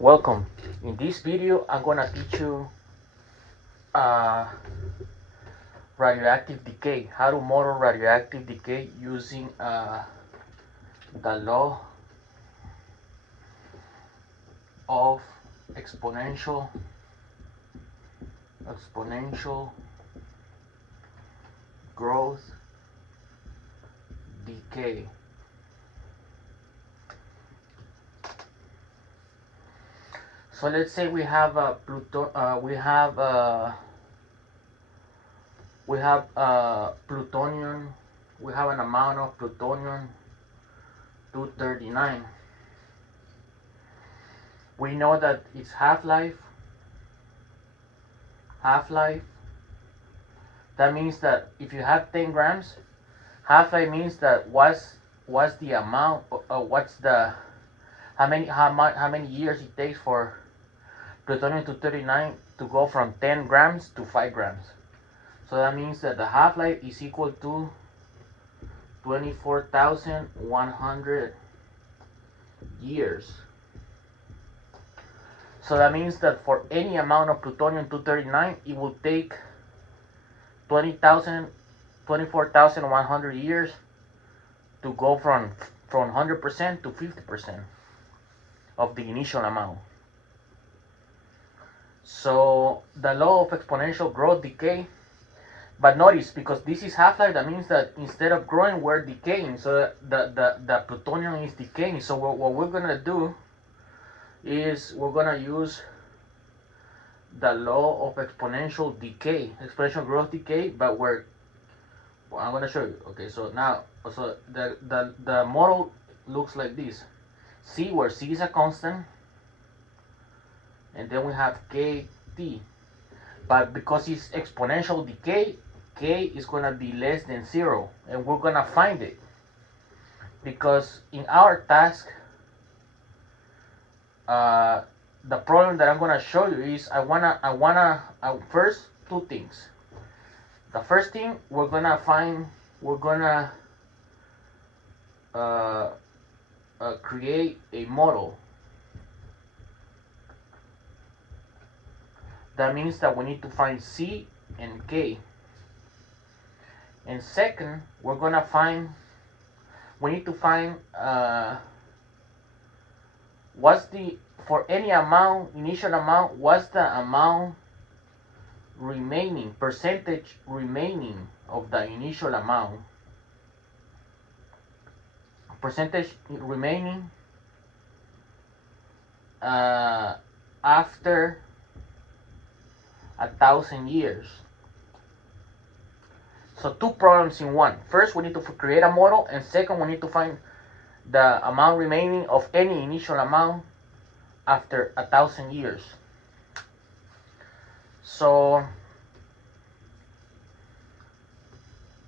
Welcome. In this video, I'm gonna teach you uh, radioactive decay, how to model radioactive decay using the law of exponential exponential growth decay. So let's say we have a plutonium. We have an amount of plutonium 239. We know that its half-life. That means that if you have 10 grams, half-life means that what's the amount, what's the how many years it takes for plutonium 239 to go from 10 grams to 5 grams. So that means that the half-life is equal to 24,100 years. So that means that for any amount of plutonium 239, it will take 24,100 years to go from 100% to 50% of the initial amount. So the law of exponential growth decay, but notice, because this is half-life, that means that instead of growing, we're decaying. So the plutonium is decaying. So what we're gonna do is we're gonna use the law of exponential decay, exponential growth decay, but I'm gonna show you. Okay, so now, so the model looks like this. C, where C is a constant, and then we have KT. But because it's exponential decay, K is gonna be less than 0, and we're gonna find it. Because in our task, the problem that I'm gonna show you is I wanna first two things. The first thing we're gonna uh, create a model. That means that we need to find C and K. And second, we need to find what's the, for any amount, initial amount, what's the amount remaining, percentage remaining of the initial amount. Percentage remaining after 1,000 years. So two problems in one. First, we need to create a model, and second, we need to find the amount remaining of any initial amount after 1,000 years. So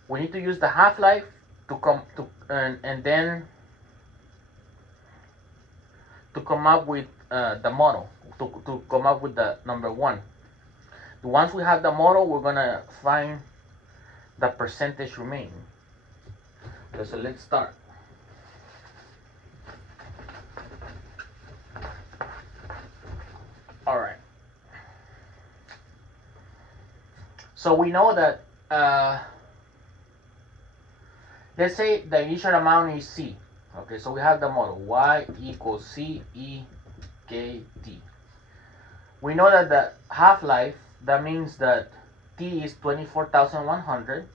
we need to use the half-life to come to and then to come up with the model, to come up with the number one. Once we have the model, we're gonna find the percentage remaining. Okay, so let's start. All right. So we know that let's say the initial amount is C. Okay, so we have the model y equals C E K T. We know that the half-life, that means that T is 24,100.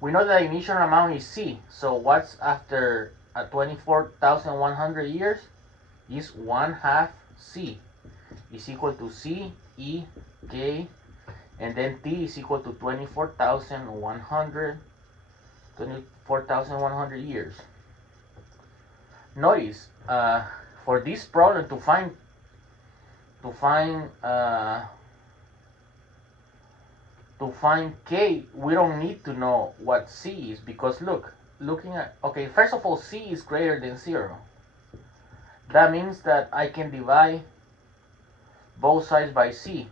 We know that the initial amount is C. So what's after 24,100 years is 1/2 C is equal to C E K, and then T is equal to 24,100 years. Notice for this problem to find K, we don't need to know what C is, because looking at, okay, first of all, C is greater than 0. That means that I can divide both sides by C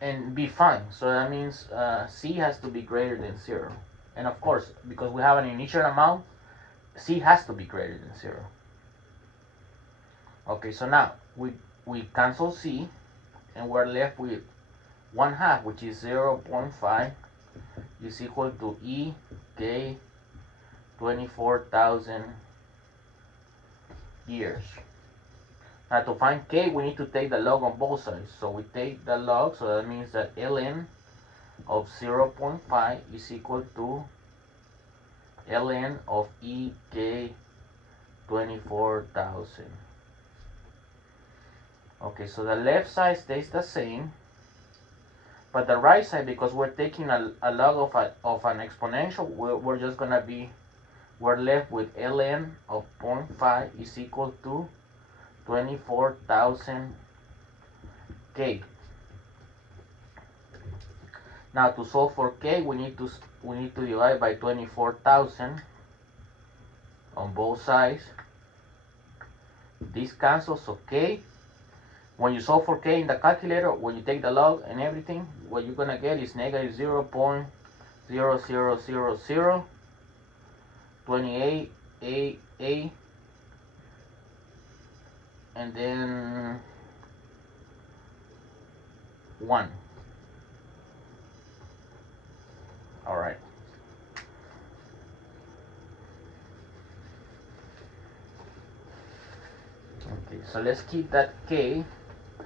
and be fine. So that means C has to be greater than 0. And of course, because we have an initial amount, C has to be greater than 0. Okay, so now we cancel C, and we're left with 1/2, which is 0.5, is equal to E K 24,000 years. Now to find K, we need to take the log on both sides. So we take the log, so that means that ln of 0.5 is equal to ln of EK 24,000. Okay, so the left side stays the same, but the right side, because we're taking a log of an exponential, we're just gonna be, we're left with ln of 0.5 is equal to 24,000 K. Now to solve for K, we need to divide by 24,000 on both sides. This cancels, so K, when you solve for K in the calculator, when you take the log and everything, what you're gonna get is negative 0.0002888, and then 1. All right. Okay, so let's keep that K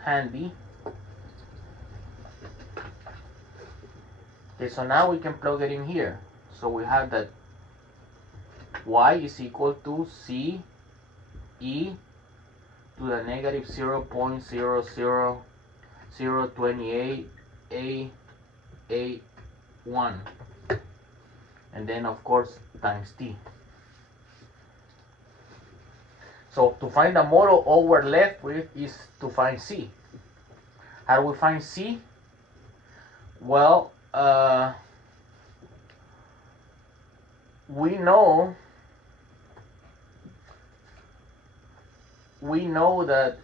handy. Okay, so now we can plug it in here. So we have that y is equal to C E to the negative 0.0002881, and then of course times T. So to find the model, all we're left with is to find C. How do we find C? Well, we know that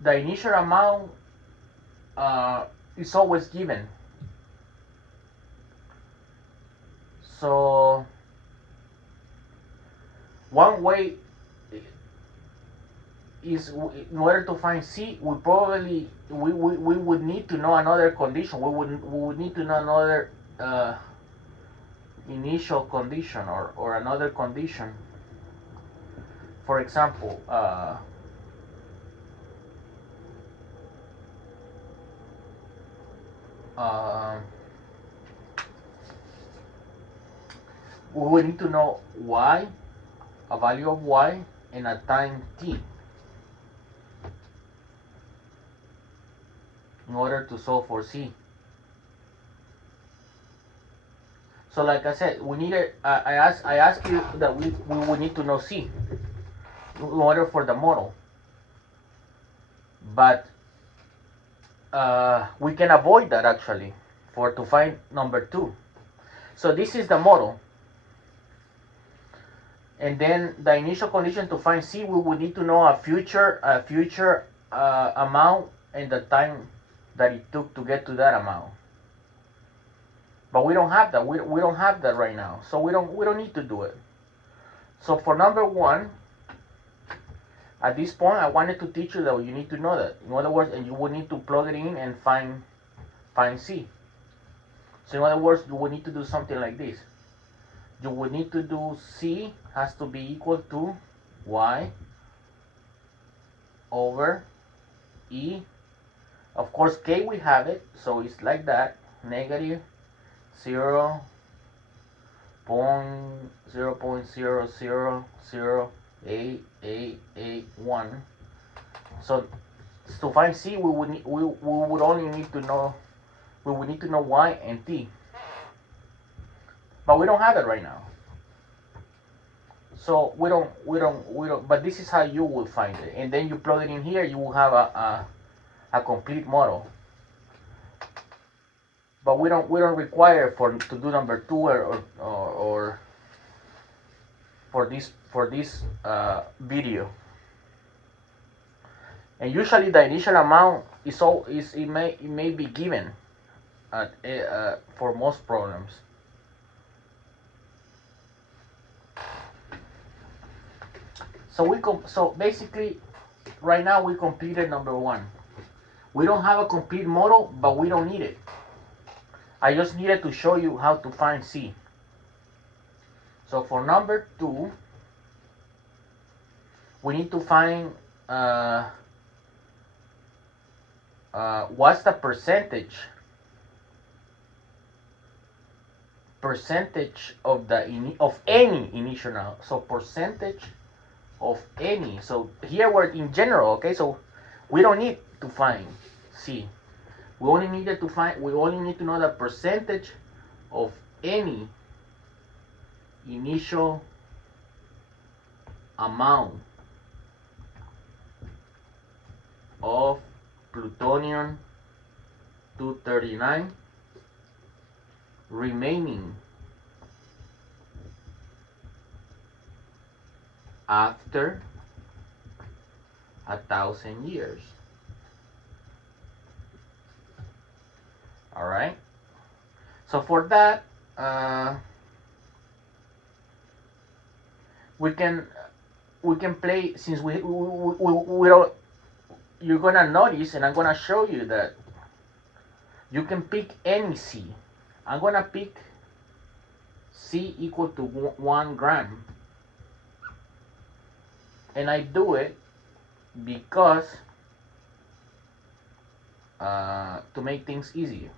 the initial amount is always given. So one way is, in order to find C, we would need to know another condition. We would need to know another initial condition, or another condition. For example, we would need to know y, a value of y, and a time t, in order to solve for C. So like I said, we needed, I asked you that we would need to know C in order for the model, but we can avoid that actually to find number 2. So this is the model, and then the initial condition to find C, we would need to know a future amount and the time that it took to get to that amount. But we don't have that. We don't have that right now, so we don't need to do it. So for number 1, at this point, I wanted to teach you that you need to know that. In other words, and you would need to plug it in and find C. So in other words, you would need to do something like this. You would need to do C has to be equal to y over E. Of course, K we have it, so it's like that, negative 0.0008881. So to find C, we would only need to know, we would need to know y and t, but we don't have it right now. So we don't. But this is how you will find it, and then you plug it in here. You will have a complete model. But we don't require to do number 2 or for this video. And usually the initial amount it may be given for most problems. So basically, right now we completed number 1. We don't have a complete model, but we don't need it. I just needed to show you how to find C. So for number 2, we need to find what's the percentage of any initial now. So percentage of any. So here we're in general, okay? So we don't need to find C. We only need to know the percentage of any initial amount of plutonium 239 remaining after 1,000 years. All right. So for that, we can play, since we don't. You're gonna notice, and I'm gonna show you that you can pick any C. I'm gonna pick C equal to 1 gram, and I do it because to make things easier.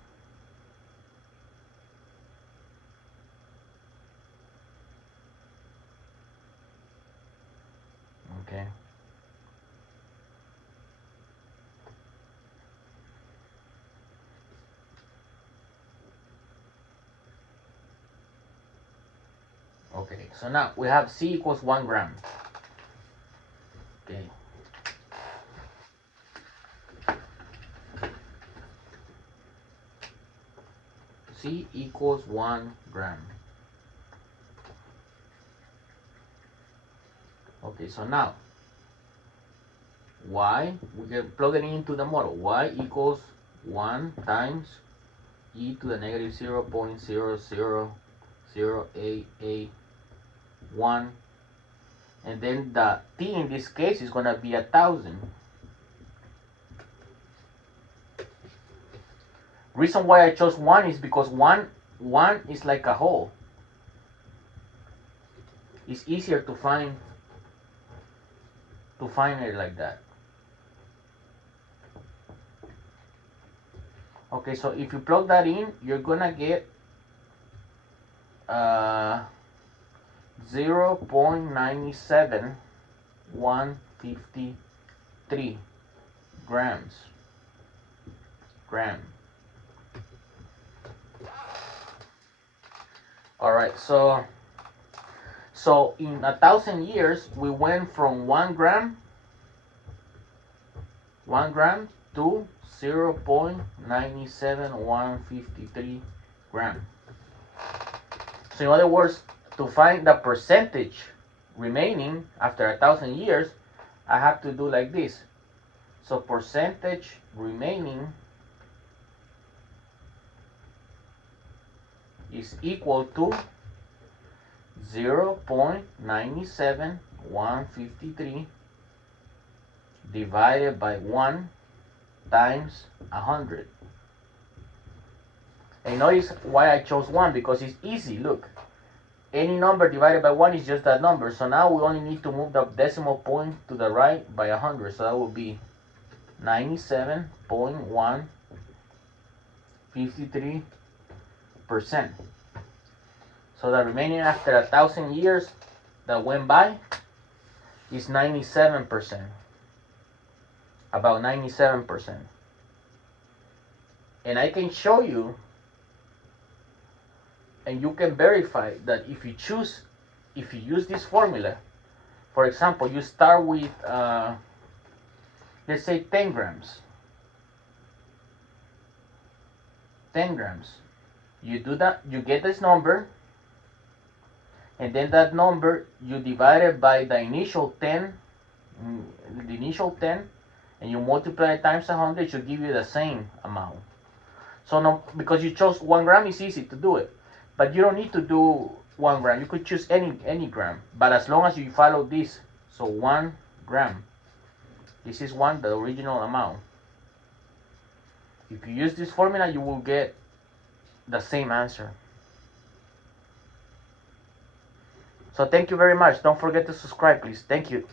Okay. Okay, so now we have C equals 1 gram. Okay. C equals 1 gram. Okay, so now Y, we can plug it into the model. Y equals 1 times e to the negative 0.0008881, and then the t in this case is going to be 1,000. Reason why I chose 1 is because 1 is like a whole. It's easier to find it like that. Okay, so if you plug that in, you're gonna get 0.97153 grams. All right, so in 1,000 years, we went from 1 gram to 0.97153 gram. So in other words, to find the percentage remaining after 1,000 years, I have to do like this. So percentage remaining is equal to 0.97153 divided by 1 times 100. And notice why I chose 1, because it's easy. Look, any number divided by 1 is just that number. So now we only need to move the decimal point to the right by 100. So that will be 97.153%. So the remaining after 1,000 years that went by is 97%. About 97%. And I can show you, and you can verify that if you use this formula, for example, you start with, let's say 10 grams. 10 grams. You do that, you get this number, and then that number you divide it by the initial 10, and you multiply it times 100, it should give you the same amount. So no, because you chose 1 gram, it's easy to do it, but you don't need to do 1 gram. You could choose any gram, but as long as you follow this So 1 gram. This is 1, the original amount. If you use this formula, you will get the same answer. So thank you very much. Don't forget to subscribe, please. Thank you.